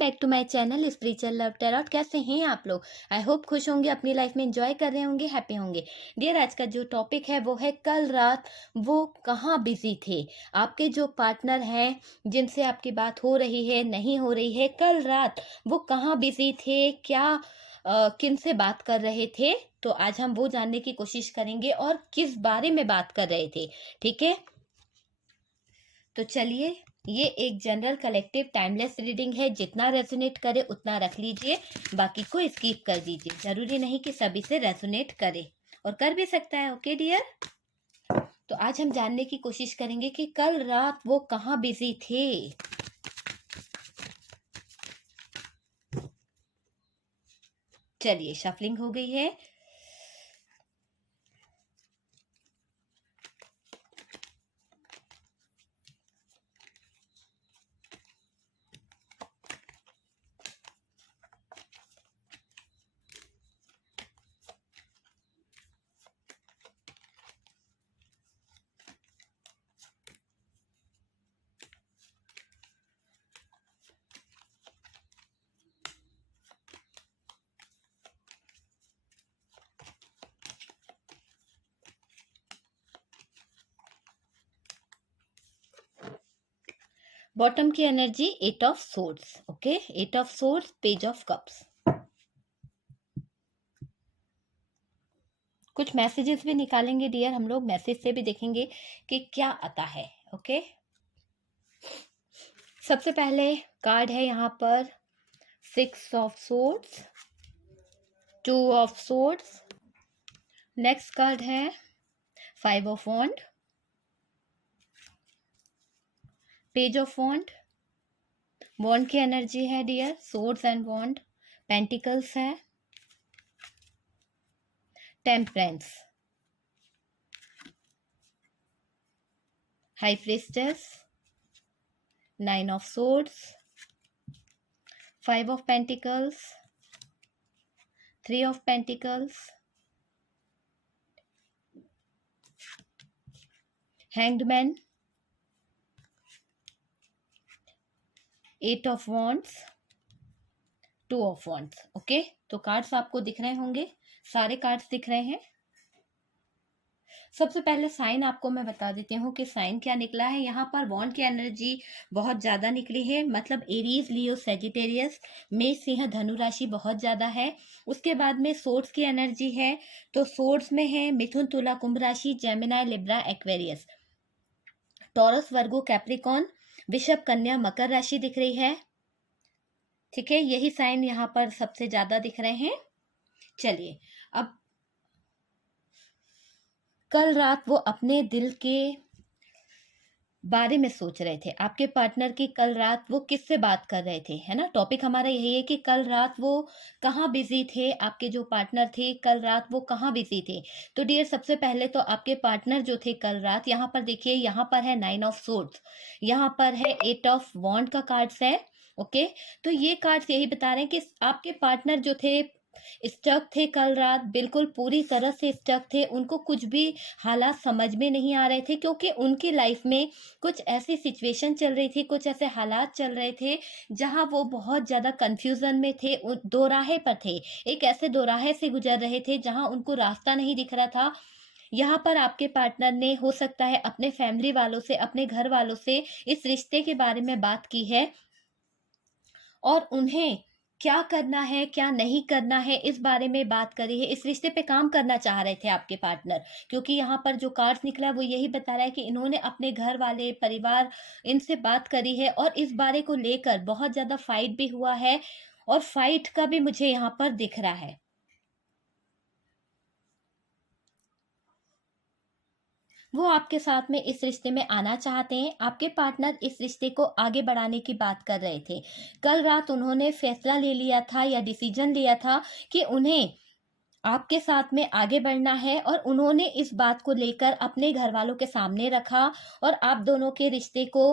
Back to my channel spiritual love tarot. कैसे हैं आप लोग? आई होप खुश होंगे, अपनी लाइफ में एंजॉय कर रहे होंगे, हैप्पी होंगे। डियर, आज का जो टॉपिक है वो है कल रात वो कहाँ बिजी थे। आपके जो पार्टनर हैं जिनसे आपकी बात हो रही है, नहीं हो रही है, कल रात वो कहाँ बिजी थे, क्या किन से बात कर रहे थे। तो आज हम वो जानने की कोशिश करेंगे और किस बारे में बात कर रहे थे। ठीक है, तो चलिए, ये एक जनरल कलेक्टिव टाइमलेस रीडिंग है। जितना रेजोनेट करे उतना रख लीजिए, बाकी को स्किप कर दीजिए। जरूरी नहीं कि सभी से रेजोनेट करे, और कर भी सकता है। ओके डियर, तो आज हम जानने की कोशिश करेंगे कि कल रात वो कहाँ बिजी थे। चलिए, शफलिंग हो गई है। बॉटम की energy 8 of swords. Okay, 8 of swords, page of cups. कुछ मैसेजेस भी निकालेंगे डियर, हम लोग मैसेज से भी देखेंगे कि क्या आता है। ओके, सबसे पहले कार्ड है यहाँ पर 6 of swords, 2 of swords. Next card है 5 of wand, page of wand. Wand की एनर्जी है dear, swords and wand. Pentacles है, temperance, high priestess, 9 of swords, 5 of pentacles, 3 of pentacles, hanged man, 8 of wands, 2 of wands. Okay, तो cards आपको दिख रहे होंगे, सारे कार्ड्स दिख रहे हैं। सबसे पहले साइन आपको मैं बता देती हूँ कि साइन क्या निकला है। यहाँ पर वॉन्ड की एनर्जी बहुत ज्यादा निकली है, मतलब एरीज, लियो, सेजिटेरियस, मेष, सिंह, धनु राशि बहुत ज्यादा है। उसके बाद में सोर्ड्स की एनर्जी है, तो सोर्ड्स में है मिथुन, तुला, कुंभ राशि, जेमिनाई, लिब्रा, एक्वेरियस, टॉरस, वर्गो, कैप्रिकॉन, वृषभ, कन्या, मकर राशि दिख रही है। ठीक है, यही साइन यहाँ पर सबसे ज्यादा दिख रहे हैं। चलिए, अब कल रात वो अपने दिल के बारे में सोच रहे थे। आपके पार्टनर की कल रात वो किससे बात कर रहे थे, है ना। टॉपिक हमारा यही है कि कल रात वो कहाँ बिजी थे। आपके जो पार्टनर थे कल रात वो कहाँ बिजी थे। तो डियर, सबसे पहले तो आपके पार्टनर जो थे कल रात, यहाँ पर देखिए, यहाँ पर है 9 ऑफ सोर्ड्स, यहाँ पर है 8 ऑफ वॉन्ड का कार्ड्स है। ओके, तो ये कार्ड्स यही बता रहे हैं कि आपके पार्टनर जो थे स्टक थे कल रात, बिल्कुल पूरी तरह से स्टक थे। उनको कुछ भी हालात समझ में नहीं आ रहे थे, क्योंकि उनकी लाइफ में कुछ ऐसी सिचुएशन चल रही थी, कुछ ऐसे हालात चल रहे थे जहां वो बहुत ज़्यादा कंफ्यूजन में थे, दोराहे पर थे। एक ऐसे दोराहे से गुजर रहे थे जहां उनको रास्ता नहीं दिख रहा था। यहाँ पर आपके पार्टनर ने, हो सकता है, अपने फैमिली वालों से, अपने घर वालों से इस रिश्ते के बारे में बात की है, और उन्हें क्या करना है, क्या नहीं करना है, इस बारे में बात करी है। इस रिश्ते पे काम करना चाह रहे थे आपके पार्टनर, क्योंकि यहाँ पर जो कार्ड्स निकला है वो यही बता रहा है कि इन्होंने अपने घर वाले, परिवार, इनसे बात करी है, और इस बारे को लेकर बहुत ज्यादा फाइट भी हुआ है, और फाइट का भी मुझे यहाँ पर दिख रहा है। वो आपके साथ में इस रिश्ते में आना चाहते हैं। आपके पार्टनर इस रिश्ते को आगे बढ़ाने की बात कर रहे थे। कल रात उन्होंने फैसला ले लिया था या डिसीजन लिया था कि उन्हें आपके साथ में आगे बढ़ना है, और उन्होंने इस बात को लेकर अपने घर वालों के सामने रखा, और आप दोनों के रिश्ते को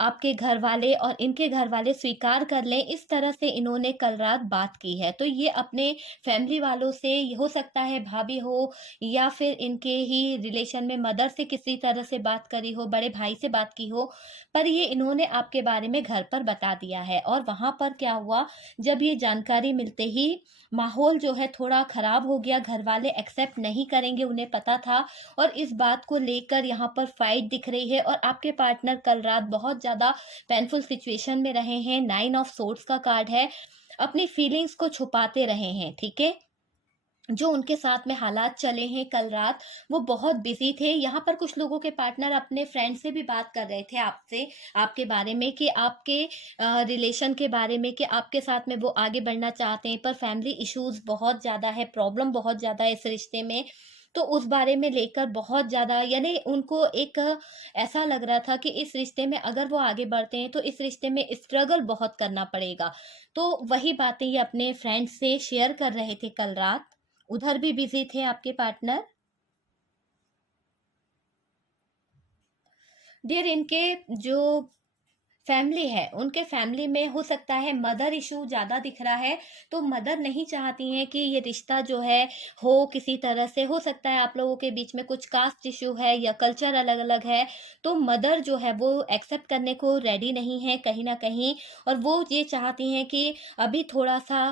आपके घर वाले और इनके घर वाले स्वीकार कर लें, इस तरह से इन्होंने कल रात बात की है। तो ये अपने फैमिली वालों से, हो सकता है भाभी हो या फिर इनके ही रिलेशन में मदर से किसी तरह से बात करी हो, बड़े भाई से बात की हो, पर ये इन्होंने आपके बारे में घर पर बता दिया है। और वहाँ पर क्या हुआ, जब ये जानकारी मिलते ही माहौल जो है थोड़ा खराब हो गया, घर वाले एक्सेप्ट नहीं करेंगे, उन्हें पता था, और इस बात को लेकर यहाँ पर फाइट दिख रही है, और आपके पार्टनर कल रात बहुत ज़्यादा पेनफुल सिचुएशन में रहे हैं। 9 ऑफ सोर्ड्स का कार्ड है, अपनी फीलिंग्स को छुपाते रहे हैं, ठीक है? जो उनके साथ में हालात चले हैं कल रात, वो बहुत बिजी थे। यहाँ पर कुछ लोगों के पार्टनर अपने फ्रेंड से भी बात कर रहे थे आपसे, आपके बारे में, कि आपके रिलेशन के बारे में, कि आपके साथ में वो आगे बढ़ना चाहते हैं, पर फैमिली इश्यूज बहुत ज़्यादा है, प्रॉब्लम बहुत ज़्यादा है इस रिश्ते में। तो उस बारे में लेकर बहुत ज़्यादा, यानी उनको एक ऐसा लग रहा था कि इस रिश्ते में अगर वो आगे बढ़ते हैं तो इस रिश्ते में स्ट्रगल बहुत करना पड़ेगा। तो वही बातें ये अपने फ्रेंड से शेयर कर रहे थे कल रात। उधर भी बिजी थे आपके पार्टनर। डियर, इनके जो फैमिली है, उनके फैमिली में हो सकता है मदर इशू ज़्यादा दिख रहा है। तो मदर नहीं चाहती हैं कि ये रिश्ता जो है हो किसी तरह से। हो सकता है आप लोगों के बीच में कुछ कास्ट इशू है या कल्चर अलग अलग है, तो मदर जो है वो एक्सेप्ट करने को रेडी नहीं है कहीं ना कहीं, और वो ये चाहती हैं कि अभी थोड़ा सा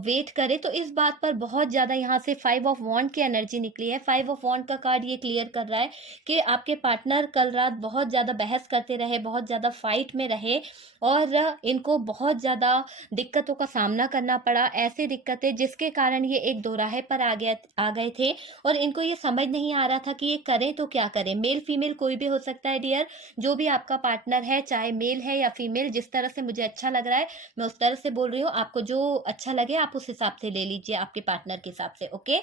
वेट करे। तो इस बात पर बहुत ज़्यादा यहाँ से 5 ऑफ वॉन्ड की एनर्जी निकली है। 5 ऑफ वॉन्ड का कार्ड ये क्लियर कर रहा है कि आपके पार्टनर कल रात बहुत ज़्यादा बहस करते रहे, बहुत ज़्यादा फाइट में रहे, और इनको बहुत ज़्यादा दिक्कतों का सामना करना पड़ा। ऐसी दिक्कतें जिसके कारण ये एक दोराहे पर आ गए थे, और इनको ये समझ नहीं आ रहा था कि ये करें तो क्या करें। मेल फीमेल कोई भी हो सकता है डियर, जो भी आपका पार्टनर है, चाहे मेल है या फीमेल, जिस तरह से मुझे अच्छा लग रहा है मैं उस तरह से बोल रही हूँ। आपको जो अच्छा लगे आप उस हिसाब से ले लीजिए, आपके पार्टनर के हिसाब से, ओके?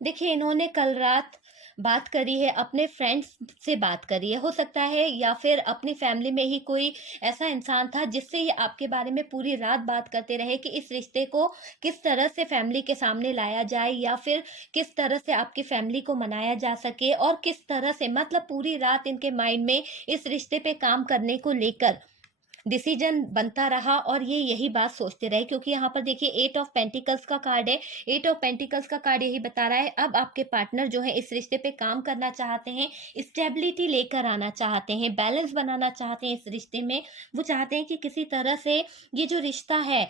देखिए, इन्होंने कल रात बात करी है, अपने फ्रेंड्स से बात करी है। हो सकता है या फिर अपनी फैमिली में ही कोई ऐसा इंसान था जिससे ये आपके बारे में पूरी रात बात करते रहे कि इस रिश्ते को किस तरह से फैमिली के सामने लाया जाए, या फिर किस तरह से आपकी फैमिली को मनाया जा सके, और किस तरह से, मतलब पूरी रात इनके माइंड में इस रिश्ते पे काम करने को लेकर डिसीजन बनता रहा, और ये यही बात सोचते रहे। क्योंकि यहाँ पर देखिए 8 ऑफ पेंटिकल्स का कार्ड है। 8 ऑफ पेंटिकल्स का कार्ड यही बता रहा है, अब आपके पार्टनर जो है इस रिश्ते पे काम करना चाहते हैं, स्टेबिलिटी लेकर आना चाहते हैं, बैलेंस बनाना चाहते हैं इस रिश्ते में। वो चाहते हैं कि किसी तरह से ये जो रिश्ता है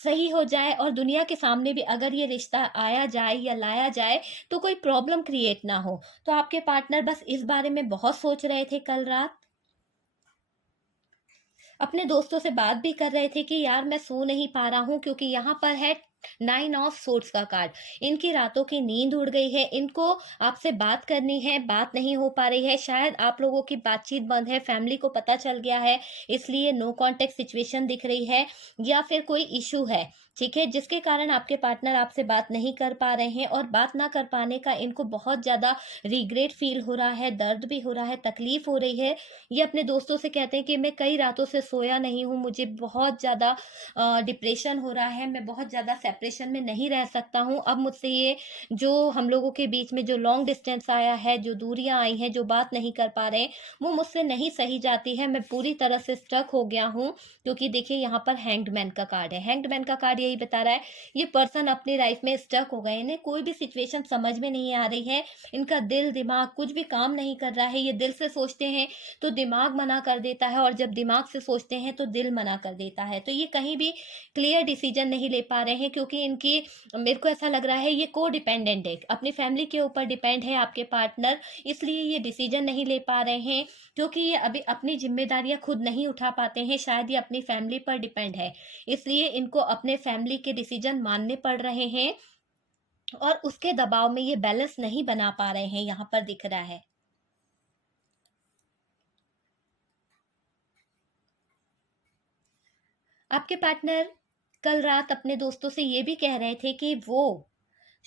सही हो जाए, और दुनिया के सामने भी अगर ये रिश्ता आया जाए या लाया जाए तो कोई प्रॉब्लम क्रिएट ना हो। तो आपके पार्टनर बस इस बारे में बहुत सोच रहे थे कल रात। अपने दोस्तों से बात भी कर रहे थे कि यार मैं सो नहीं पा रहा हूँ, क्योंकि यहाँ पर है 9 ऑफ सोर्ड्स का कार्ड। इनकी रातों की नींद उड़ गई है, इनको आपसे बात करनी है, बात नहीं हो पा रही है। शायद आप लोगों की बातचीत बंद है, फैमिली को पता चल गया है, इसलिए नो कांटेक्ट सिचुएशन दिख रही है, या फिर कोई इशू है, ठीक है, जिसके कारण आपके पार्टनर आपसे बात नहीं कर पा रहे हैं। और बात ना कर पाने का इनको बहुत ज्यादा रिग्रेट फील हो रहा है, दर्द भी हो रहा है, तकलीफ हो रही है। ये अपने दोस्तों से कहते हैं कि मैं कई रातों से सोया नहीं हूँ, मुझे बहुत ज़्यादा डिप्रेशन हो रहा है, मैं बहुत ज़्यादा सेपरेशन में नहीं रह सकता हूँ। अब मुझसे ये जो हम लोगों के बीच में जो लॉन्ग डिस्टेंस आया है, जो दूरियां आई हैं, जो बात नहीं कर पा रहे हैं, वो मुझसे नहीं सही जाती है। मैं पूरी तरह से स्टक हो गया हूँ। क्योंकि देखिए यहाँ पर हैंग्ड का कार्ड है। हैंग्ड का कार्ड यही बता रहा है, ये पर्सन अपनी लाइफ में स्टक हो गए, इन्हें कोई भी सिचुएशन समझ में नहीं आ रही है, इनका दिल दिमाग कुछ भी काम नहीं कर रहा है। ये दिल से सोचते हैं तो दिमाग मना कर देता है, और जब दिमाग से सोचते हैं तो दिल मना कर देता है। तो ये कहीं भी क्लियर डिसीजन नहीं ले पा रहे हैं, क्योंकि इनकी, मेरे को ऐसा लग रहा है, ये को डिपेंडेंट है, अपनी फैमिली के ऊपर डिपेंड है आपके पार्टनर, इसलिए ये डिसीजन नहीं ले पा रहे हैं। क्योंकि ये अभी अपनी जिम्मेदारियां खुद नहीं उठा पाते हैं, शायद ये अपनी फैमिली पर डिपेंड है, इसलिए इनको अपने फैमिली के डिसीजन मानने पड़ रहे हैं, और उसके दबाव में ये बैलेंस नहीं बना पा रहे हैं, यहाँ पर दिख रहा है। आपके पार्टनर कल रात अपने दोस्तों से ये भी कह रहे थे कि वो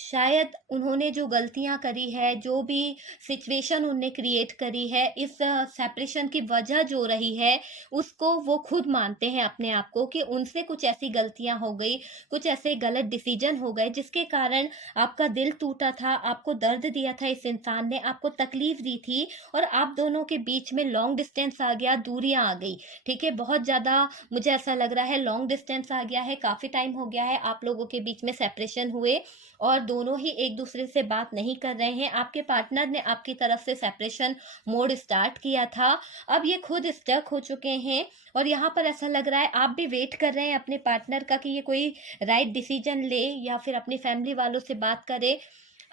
शायद उन्होंने जो गलतियाँ करी है, जो भी सिचुएशन उनने क्रिएट करी है, इस सेपरेशन की वजह जो रही है, उसको वो खुद मानते हैं अपने आप को कि उनसे कुछ ऐसी गलतियाँ हो गई, कुछ ऐसे गलत डिसीजन हो गए जिसके कारण आपका दिल टूटा था, आपको दर्द दिया था इस इंसान ने, आपको तकलीफ दी थी और आप दोनों के बीच में लॉन्ग डिस्टेंस आ गया, दूरियाँ आ गई। ठीक है? बहुत ज़्यादा मुझे ऐसा लग रहा है लॉन्ग डिस्टेंस आ गया है, काफ़ी टाइम हो गया है आप लोगों के बीच में सेपरेशन हुए और दोनों ही एक दूसरे से बात नहीं कर रहे हैं। आपके पार्टनर ने आपकी तरफ से सेपरेशन मोड स्टार्ट किया था। अब ये खुद स्टक हो चुके हैं और यहाँ पर ऐसा लग रहा है आप भी वेट कर रहे हैं अपने पार्टनर का कि ये कोई राइट डिसीजन ले या फिर अपनी फैमिली वालों से बात करे।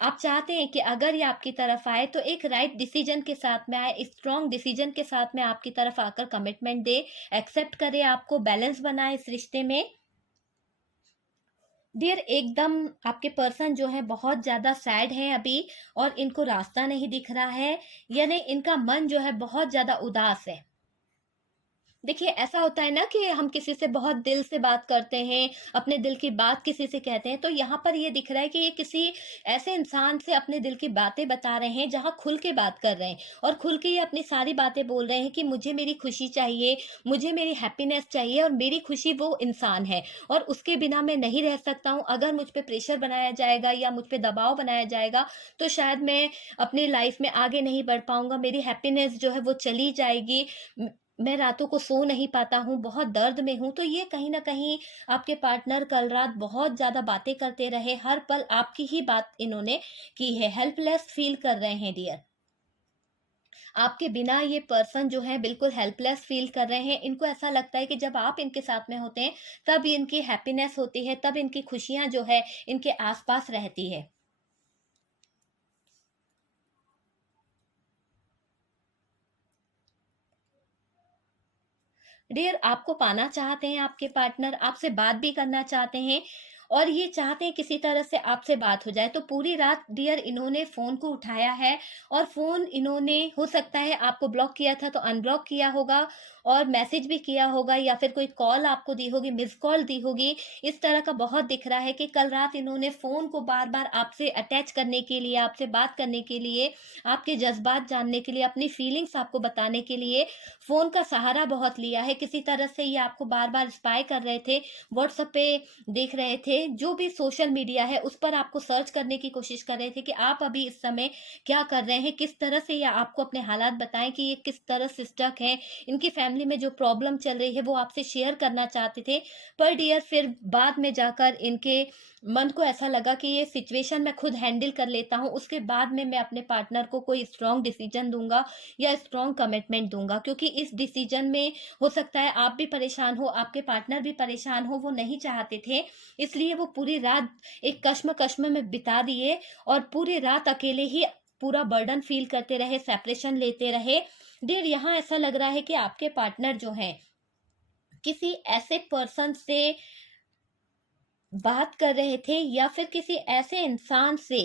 आप चाहते हैं कि अगर ये आपकी तरफ आए तो एक राइट डिसीजन के साथ में आए, स्ट्रॉन्ग डिसीजन के साथ में आपकी तरफ आकर कमिटमेंट दे, एक्सेप्ट करे आपको, बैलेंस बनाए इस रिश्ते में। डियर एकदम आपके पर्सन जो है बहुत ज़्यादा सैड हैं अभी और इनको रास्ता नहीं दिख रहा है, यानी इनका मन जो है बहुत ज़्यादा उदास है। देखिए ऐसा होता है ना कि हम किसी से बहुत दिल से बात करते हैं, अपने दिल की बात किसी से कहते हैं, तो यहाँ पर ये दिख रहा है कि ये किसी ऐसे इंसान से अपने दिल की बातें बता रहे हैं जहाँ खुल के बात कर रहे हैं और खुल के ये अपनी सारी बातें बोल रहे हैं कि मुझे मेरी खुशी चाहिए, मुझे मेरी हैप्पीनेस चाहिए और मेरी खुशी वो इंसान है और उसके बिना मैं नहीं रह सकता हूँ। अगर मुझ पे प्रेशर बनाया जाएगा या मुझ पे दबाव बनाया जाएगा तो शायद मैं अपनी लाइफ में आगे नहीं बढ़ पाऊंगा, मेरी हैप्पीनेस जो है वो चली जाएगी। मैं रातों को सो नहीं पाता हूँ, बहुत दर्द में हूँ। तो ये कहीं न कहीं आपके पार्टनर कल रात बहुत ज़्यादा बातें करते रहे, हर पल आपकी ही बात इन्होंने की है, हेल्पलेस फ़ील कर रहे हैं डियर। आपके बिना ये पर्सन जो है बिल्कुल हेल्पलेस फ़ील कर रहे हैं। इनको ऐसा लगता है कि जब आप इनके साथ में होते हैं, तब इनकी हैप्पीनेस होती है, तब इनकी खुशियाँ जो है इनके आस-पास रहती है। डियर आपको पाना चाहते हैं आपके पार्टनर, आपसे बात भी करना चाहते हैं और ये चाहते हैं किसी तरह से आपसे बात हो जाए। तो पूरी रात डियर इन्होंने फ़ोन को उठाया है और फ़ोन इन्होंने हो सकता है आपको ब्लॉक किया था तो अनब्लॉक किया होगा और मैसेज भी किया होगा या फिर कोई कॉल आपको दी होगी, मिस्ड कॉल दी होगी। इस तरह का बहुत दिख रहा है कि कल रात इन्होंने फ़ोन को बार-बार आपसे अटैच करने के लिए, आपसे बात करने के लिए, आपके जज़्बात जानने के लिए, अपनी फीलिंग्स आपको बताने के लिए फ़ोन का सहारा बहुत लिया है। किसी तरह से ये आपको बार-बार स्पाई कर रहे थे, व्हाट्सएप पे देख रहे थे, जो भी सोशल मीडिया है उस पर आपको सर्च करने की कोशिश कर रहे थे कि आप अभी इस समय क्या कर रहे हैं, किस तरह से ये आपको अपने हालात बताएँ कि ये किस तरह से स्टक हैं। इनकी फैमिली में जो प्रॉब्लम चल रही है वो आपसे शेयर करना चाहते थे। पर डियर फिर बाद में जाकर इनके मन को ऐसा लगा कि ये सिचुएशन मैं खुद हैंडल कर लेता हूँ, उसके बाद में मैं अपने पार्टनर को कोई स्ट्रॉन्ग डिसीजन दूँगा या स्ट्रॉन्ग कमिटमेंट दूँगा। क्योंकि इस डिसीजन में हो सकता है आप भी परेशान हो, आपके पार्टनर भी परेशान हो, वो नहीं चाहते थे। इसलिए वो पूरी रात एक कश्म-कश्म में बिता दिए और पूरी रात अकेले ही पूरा बर्डन फ़ील करते रहे, सेपरेशन लेते रहे। डियर यहाँ ऐसा लग रहा है कि आपके पार्टनर जो हैं, किसी ऐसे पर्सन से बात कर रहे थे या फिर किसी ऐसे इंसान से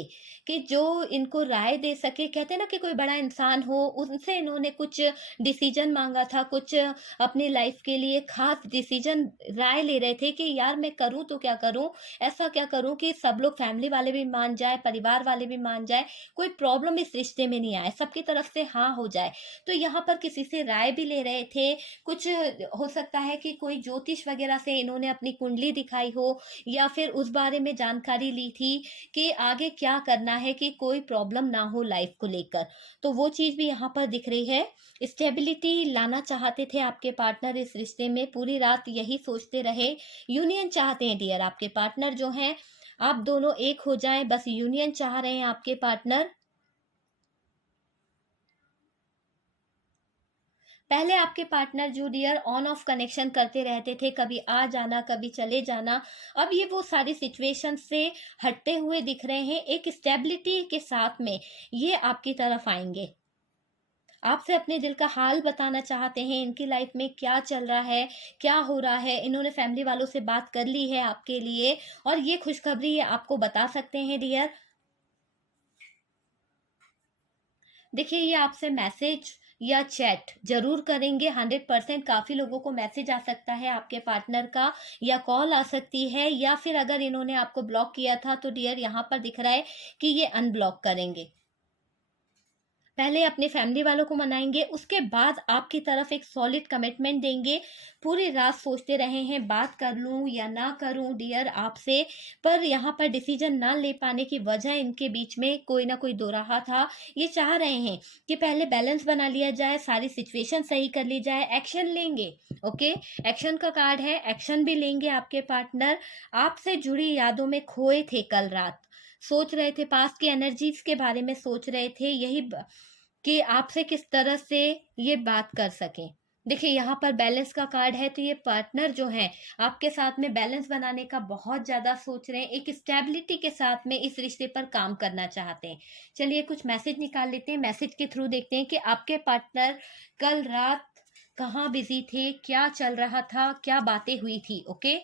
कि जो इनको राय दे सके। कहते हैं ना कि कोई बड़ा इंसान हो, उनसे इन्होंने कुछ डिसीजन मांगा था, कुछ अपनी लाइफ के लिए खास डिसीजन राय ले रहे थे कि यार मैं करूं तो क्या करूं, ऐसा क्या करूं कि सब लोग फैमिली वाले भी मान जाए, परिवार वाले भी मान जाए, कोई प्रॉब्लम इस रिश्ते में नहीं आए, सबकी तरफ से हाँ हो जाए। तो यहाँ पर किसी से राय भी ले रहे थे। कुछ हो सकता है कि कोई ज्योतिष वगैरह से इन्होंने अपनी कुंडली दिखाई हो या फिर उस बारे में जानकारी ली थी कि आगे क्या करना है कि कोई प्रॉब्लम ना हो लाइफ को लेकर। तो वो चीज़ भी यहाँ पर दिख रही है। स्टेबिलिटी लाना चाहते थे आपके पार्टनर इस रिश्ते में, पूरी रात यही सोचते रहे। यूनियन चाहते हैं डियर आपके पार्टनर जो हैं, आप दोनों एक हो जाएँ, बस यूनियन चाह रहे हैं आपके पार्टनर। पहले आपके पार्टनर जो डियर ऑन ऑफ कनेक्शन करते रहते थे, कभी आ जाना, कभी चले जाना। अब ये वो सारी सिचुएशन से हटते हुए दिख रहे हैं, एक स्टेबिलिटी के साथ में ये आपकी तरफ आएँगे। आपसे अपने दिल का हाल बताना चाहते हैं, इनकी लाइफ में क्या चल रहा है, क्या हो रहा है। इन्होंने फैमिली वालों से बात कर ली है आपके लिए और ये खुशखबरी ये आपको बता सकते हैं डियर। देखिए ये आपसे मैसेज या चैट जरूर करेंगे 100%। काफी लोगों को मैसेज आ सकता है आपके पार्टनर का, या कॉल आ सकती है, या फिर अगर इन्होंने आपको ब्लॉक किया था तो डियर यहाँ पर दिख रहा है कि ये अनब्लॉक करेंगे। पहले अपने फैमिली वालों को मनाएंगे, उसके बाद आपकी तरफ एक सॉलिड कमिटमेंट देंगे। पूरी रात सोचते रहे हैं बात कर लूं या ना करूं डियर आपसे, पर यहाँ पर डिसीजन ना ले पाने की वजह इनके बीच में कोई ना कोई दो रहा था। ये चाह रहे हैं कि पहले बैलेंस बना लिया जाए, सारी सिचुएशन सही कर ली जाए, एक्शन लेंगे। ओके, एक्शन का कार्ड है, एक्शन भी लेंगे आपके पार्टनर। आपसे जुड़ी यादों में खोए थे कल रात, सोच रहे थे पास्ट की एनर्जीज के बारे में, सोच रहे थे कि आपसे किस तरह से ये बात कर सकें। देखिए यहाँ पर बैलेंस का कार्ड है, तो ये पार्टनर जो है आपके साथ में बैलेंस बनाने का बहुत ज्यादा सोच रहे हैं, एक स्टेबिलिटी के साथ में इस रिश्ते पर काम करना चाहते हैं। चलिए कुछ मैसेज निकाल लेते हैं, मैसेज के थ्रू देखते हैं कि आपके पार्टनर कल रात कहाँ बिजी थे, क्या चल रहा था, क्या बातें हुई थी। ओके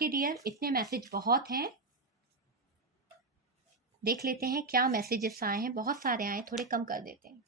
डियर, इतने मैसेज बहुत हैं। देख लेते हैं क्या मैसेजेस आए हैं, बहुत सारे आए, थोड़े कम कर देते हैं।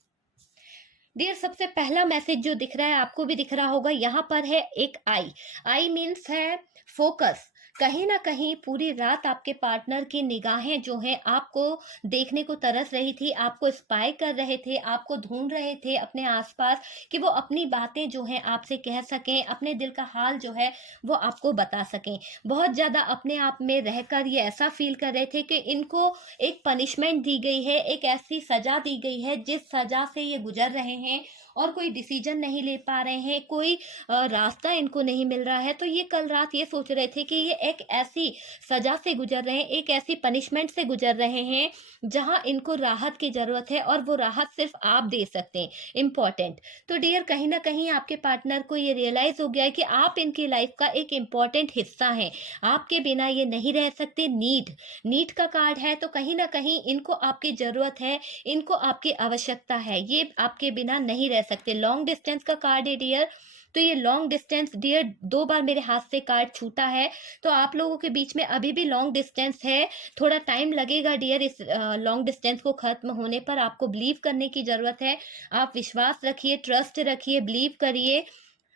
डियर सबसे पहला मैसेज जो दिख रहा है, आपको भी दिख रहा होगा, यहाँ पर है एक आई मीन्स है फोकस। कहीं ना कहीं पूरी रात आपके पार्टनर की निगाहें जो हैं आपको देखने को तरस रही थी, आपको स्पाई कर रहे थे, आपको ढूंढ रहे थे अपने आसपास, कि वो अपनी बातें जो हैं आपसे कह सकें, अपने दिल का हाल जो है वो आपको बता सकें। बहुत ज्यादा अपने आप में रहकर ये ऐसा फील कर रहे थे कि इनको एक पनिशमेंट दी गई है, एक ऐसी सजा दी गई है जिस सजा से ये गुजर रहे हैं, और कोई डिसीजन नहीं ले पा रहे हैं, कोई रास्ता इनको नहीं मिल रहा है। तो ये कल रात ये सोच रहे थे कि ये एक ऐसी सजा से गुजर रहे हैं, एक ऐसी पनिशमेंट से गुजर रहे हैं जहां इनको राहत की जरूरत है, और वो राहत सिर्फ आप दे सकते हैं। इम्पोर्टेंट। तो डियर कहीं ना कहीं आपके पार्टनर को ये रियलाइज हो गया है कि आप इनकी लाइफ का एक इम्पॉर्टेंट हिस्सा हैं, आपके बिना ये नहीं रह सकते। नीड का कार्ड है, तो कहीं ना कहीं इनको आपकी जरूरत है, इनको आपकी आवश्यकता है, ये आपके बिना नहीं रह सकते। लॉन्ग डिस्टेंस का कार्ड है डियर, तो ये लॉन्ग डिस्टेंस डियर 2 बार मेरे हाथ से कार्ड छूटा है, तो आप लोगों के बीच में अभी भी लॉन्ग डिस्टेंस है। थोड़ा टाइम लगेगा डियर इस लॉन्ग डिस्टेंस को खत्म होने पर। आपको बिलीव करने की जरूरत है, आप विश्वास रखिए, ट्रस्ट रखिए, बिलीव करिए।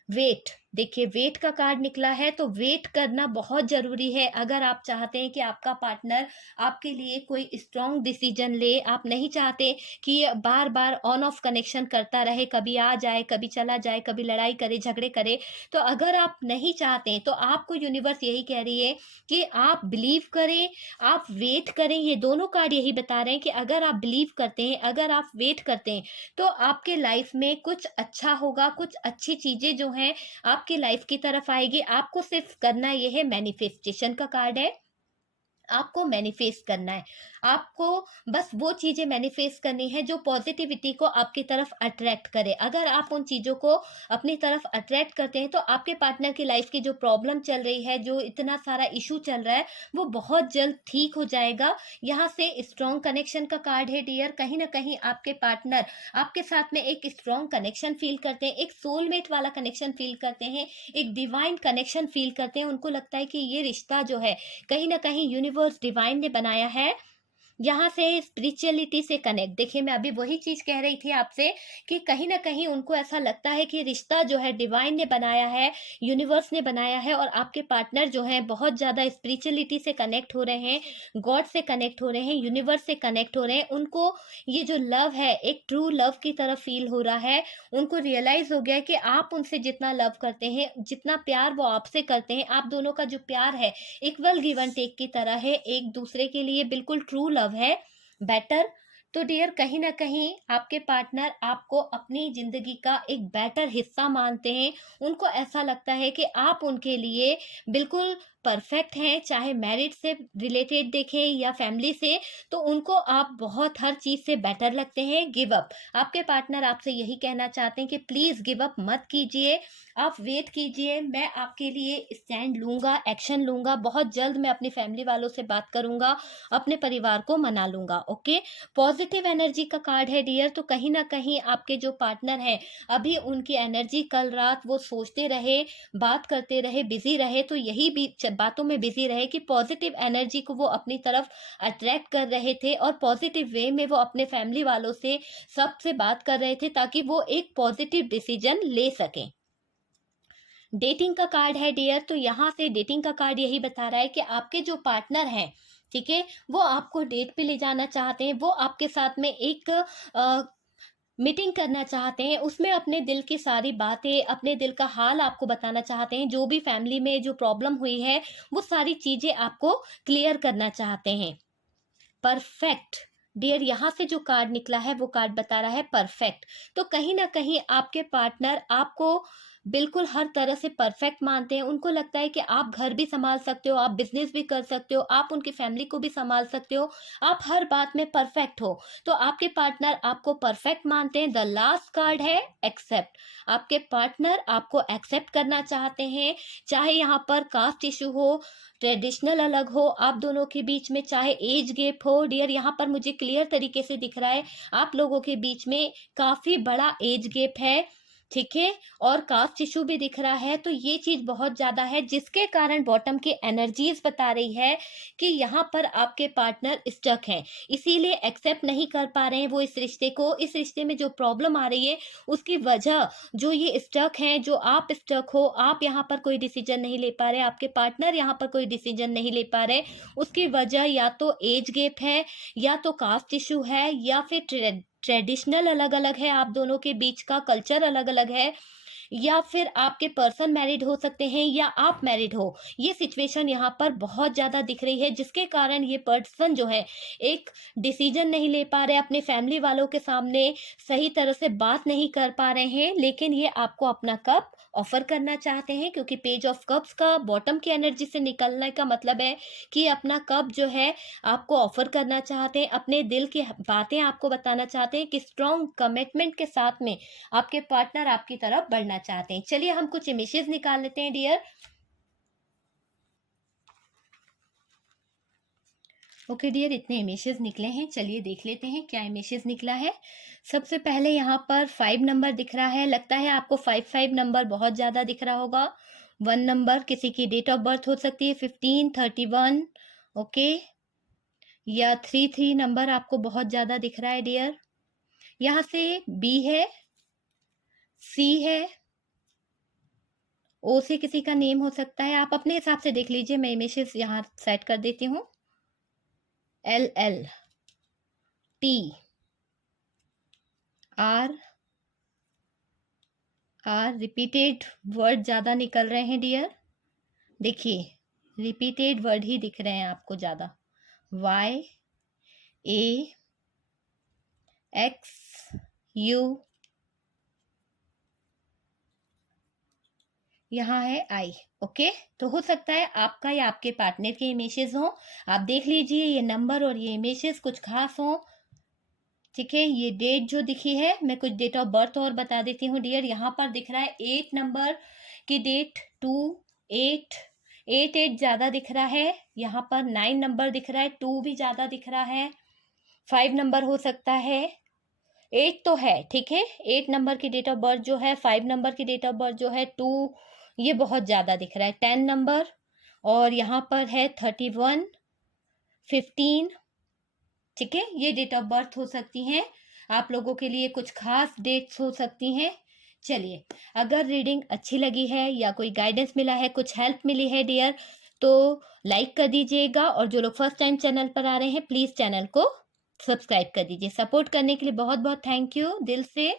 वेट, देखिए वेट का कार्ड निकला है, तो वेट करना बहुत जरूरी है अगर आप चाहते हैं कि आपका पार्टनर आपके लिए कोई स्ट्रॉन्ग डिसीजन ले। आप नहीं चाहते कि ये बार बार ऑन ऑफ कनेक्शन करता रहे, कभी आ जाए कभी चला जाए, कभी लड़ाई करे झगड़े करे। तो अगर आप नहीं चाहते तो आपको यूनिवर्स यही कह रही है कि आप बिलीव करें, आप वेट करें। ये दोनों कार्ड यही बता रहे हैं कि अगर आप बिलीव करते हैं, अगर आप वेट करते हैं, तो आपके लाइफ में कुछ अच्छा होगा, कुछ अच्छी चीजें जो हैं आपकी लाइफ की तरफ आएगी। आपको सिर्फ करना यह है, मैनिफेस्टेशन का कार्ड है, आपको मैनिफेस्ट करना है। आपको बस वो चीजें मैनिफेस्ट करनी है जो पॉजिटिविटी को आपकी तरफ अट्रैक्ट करे। अगर आप उन चीजों को अपनी तरफ अट्रैक्ट करते हैं तो आपके पार्टनर की लाइफ की जो प्रॉब्लम चल रही है, जो इतना सारा इशू चल रहा है, वो बहुत जल्द ठीक हो जाएगा। यहाँ से स्ट्रॉन्ग कनेक्शन का कार्ड है डियर। कहीं ना कहीं आपके पार्टनर आपके साथ में एक स्ट्रॉन्ग कनेक्शन फील करते हैं, एक सोलमेट वाला कनेक्शन फील करते हैं, एक डिवाइन कनेक्शन फील करते हैं। उनको लगता है कि ये रिश्ता जो है कहीं ना कहीं यूनिवर्स डिवाइन ने बनाया है, यहाँ से स्पिरिचुअलिटी से कनेक्ट। देखिए मैं अभी वही चीज कह रही थी आपसे कि कहीं ना कहीं उनको ऐसा लगता है कि रिश्ता जो है डिवाइन ने बनाया है, यूनिवर्स ने बनाया है, और आपके पार्टनर जो है बहुत ज्यादा स्पिरिचुअलिटी से कनेक्ट हो रहे हैं, गॉड से कनेक्ट हो रहे हैं, यूनिवर्स से कनेक्ट हो रहे हैं। उनको ये जो लव है एक ट्रू लव की तरफ फील हो रहा है। उनको रियलाइज हो गया है कि आप उनसे जितना लव करते हैं, जितना प्यार वो आपसे करते हैं, आप दोनों का जो प्यार है इक्वल गिव एंड टेक की तरह है, एक दूसरे के लिए बिल्कुल ट्रू लव है, बेटर। तो डियर कहीं ना कहीं आपके पार्टनर आपको अपनी जिंदगी का एक बेटर हिस्सा मानते हैं। उनको ऐसा लगता है कि आप उनके लिए बिल्कुल परफेक्ट हैं, चाहे मैरिज से रिलेटेड देखें या फैमिली से, तो उनको आप बहुत हर चीज से बेटर लगते हैं। गिव अप, आपके पार्टनर आपसे यही कहना चाहते हैं कि प्लीज गिव अप मत कीजिए, आप वेट कीजिए, मैं आपके लिए स्टैंड लूंगा, एक्शन लूंगा, बहुत जल्द मैं अपनी फैमिली वालों से बात करूंगा, अपने परिवार को मना लूंगा। ओके, पॉजिटिव पॉजिटिव एनर्जी का कार्ड है डियर। तो कहीं ना कहीं आपके जो पार्टनर हैं, अभी उनकी एनर्जी कल रात वो सोचते रहे, बात करते रहे, बिजी रहे, तो यही भी बातों में बिजी रहे कि पॉजिटिव एनर्जी को वो अपनी तरफ अट्रैक्ट कर रहे थे और पॉजिटिव वे में वो अपने फैमिली वालों से सबसे बात कर रहे थे ताकि वो एक पॉजिटिव डिसीजन ले सकें। डेटिंग का कार्ड है डियर। तो यहाँ से डेटिंग का कार्ड यही बता रहा है कि आपके जो पार्टनर हैं, ठीक है, वो आपको डेट पे ले जाना चाहते हैं, वो आपके साथ में एक मीटिंग करना चाहते हैं, उसमें अपने दिल की सारी बातें, अपने दिल का हाल आपको बताना चाहते हैं, जो भी फैमिली में जो प्रॉब्लम हुई है वो सारी चीजें आपको क्लियर करना चाहते हैं। परफेक्ट डियर, यहाँ से जो कार्ड निकला है वो कार्ड बता रहा है परफेक्ट। तो कहीं ना कहीं आपके पार्टनर आपको बिल्कुल हर तरह से परफेक्ट मानते हैं। उनको लगता है कि आप घर भी संभाल सकते हो, आप बिजनेस भी कर सकते हो, आप उनकी फैमिली को भी संभाल सकते हो, आप हर बात में परफेक्ट हो। तो आपके पार्टनर आपको परफेक्ट मानते हैं। द लास्ट कार्ड है एक्सेप्ट। आपके पार्टनर आपको एक्सेप्ट करना चाहते हैं, चाहे यहाँ पर कास्ट इशू हो, ट्रेडिशनल अलग हो आप दोनों के बीच में, चाहे एज गैप हो। डियर, यहाँ पर मुझे क्लियर तरीके से दिख रहा है आप लोगों के बीच में काफी बड़ा एज गैप है, ठीक है, और कास्ट इशू भी दिख रहा है। तो ये चीज बहुत ज्यादा है जिसके कारण बॉटम की एनर्जीज बता रही है कि यहाँ पर आपके पार्टनर स्टक हैं, इसीलिए एक्सेप्ट नहीं कर पा रहे हैं वो इस रिश्ते को। इस रिश्ते में जो प्रॉब्लम आ रही है उसकी वजह जो ये स्टक हैं, जो आप स्टक हो, आप यहाँ पर कोई डिसीजन नहीं ले पा रहे, आपके पार्टनर यहाँ पर कोई डिसीजन नहीं ले पा रहे, उसकी वजह या तो एज गैप है, या तो कास्ट इशू है, या फिर ट्रेडिशनल अलग अलग है, आप दोनों के बीच का कल्चर अलग अलग है, या फिर आपके पर्सन मैरिड हो सकते हैं या आप मैरिड हो। ये सिचुएशन यहाँ पर बहुत ज्यादा दिख रही है जिसके कारण ये पर्सन जो है एक डिसीजन नहीं ले पा रहे, अपने फैमिली वालों के सामने सही तरह से बात नहीं कर पा रहे हैं, लेकिन ये आपको अपना कप ऑफर करना चाहते हैं, क्योंकि पेज ऑफ कप्स का बॉटम की एनर्जी से निकलने का मतलब है कि अपना कप जो है आपको ऑफर करना चाहते हैं, अपने दिल की बातें आपको बताना चाहते हैं कि स्ट्रॉन्ग कमिटमेंट के साथ में आपके पार्टनर आपकी तरफ बढ़ना चाहते हैं। चलिए हम कुछ इमेजेस निकाल लेते हैं डियर। ओके डियर, इतने इमेजेस निकले हैं, चलिए देख लेते हैं क्या इमेजेस निकला है। सबसे पहले यहाँ पर 5 नंबर दिख रहा है, लगता है आपको 5 नंबर बहुत ज्यादा दिख रहा होगा। 1 नंबर किसी की डेट ऑफ बर्थ हो सकती है, 15, 31, ओके, या 3 नंबर आपको बहुत ज्यादा दिख रहा है डियर। यहाँ से बी है, सी है, ओ से किसी का नेम हो सकता है, आप अपने हिसाब से देख लीजिए, मैं इमेजेस यहाँ सेट कर देती हूँ। LL, T, R, repeated word ज्यादा निकल रहे हैं डियर, देखिए रिपीटेड वर्ड ही दिख रहे हैं आपको ज्यादा। Y, A, X, U, यहाँ है आई। ओके, तो हो सकता है आपका या आपके पार्टनर के इमेजेस हो, आप देख लीजिए ये नंबर और ये इमेजेस कुछ खास हो, ठीक है। ये डेट जो दिखी है, मैं कुछ डेट ऑफ बर्थ और बता देती हूँ डियर। यहाँ पर दिख रहा है 8 नंबर की डेट, 2, 8, 8 ज्यादा दिख रहा है। यहाँ पर 9 नंबर दिख रहा है, 2 भी ज्यादा दिख रहा है। 5 नंबर हो सकता है, 8 तो है, ठीक है, 8 नंबर की डेट ऑफ बर्थ जो है, 5 नंबर की डेट ऑफ बर्थ जो है, 2 ये बहुत ज्यादा दिख रहा है। 10 नंबर, और यहाँ पर है 31, 15, ठीक है, ये डेट ऑफ बर्थ हो सकती हैं, आप लोगों के लिए कुछ खास डेट्स हो सकती हैं। चलिए, अगर रीडिंग अच्छी लगी है या कोई गाइडेंस मिला है, कुछ हेल्प मिली है डियर, तो लाइक कर दीजिएगा, और जो लोग फर्स्ट टाइम चैनल पर आ रहे हैं प्लीज चैनल को सब्सक्राइब कर दीजिए। सपोर्ट करने के लिए बहुत बहुत थैंक यू दिल से।